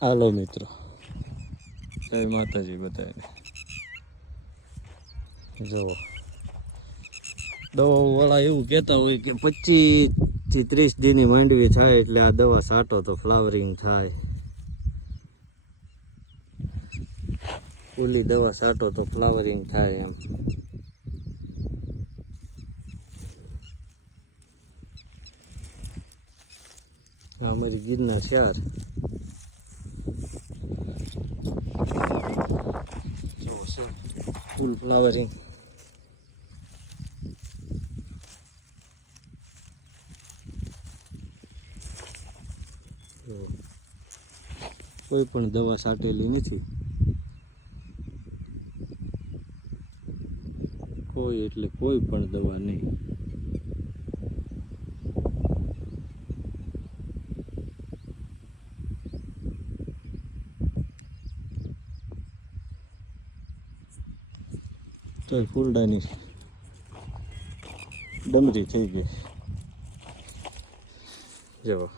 હાલો મિત્રો, જય માતાજી બધાને. જુઓ, દવા વાળા એવું કહેતા હોય કે 25 થી 30 દીની માંડવી થાય એટલે આ દવા છાંટો તો ફ્લાવરિંગ થાય. ઓલી દવા છાંટો તો ફ્લાવરિંગ થાય એમ. આ અમારી ગીરના 4 ફૂલ ફ્લાવરિંગ. કોઈ પણ દવા છાંટેલી નથી, કોઈ એટલે કોઈ પણ દવા નહીં. તો ફૂલડાની ડમરી થઈ ગઈ. જવો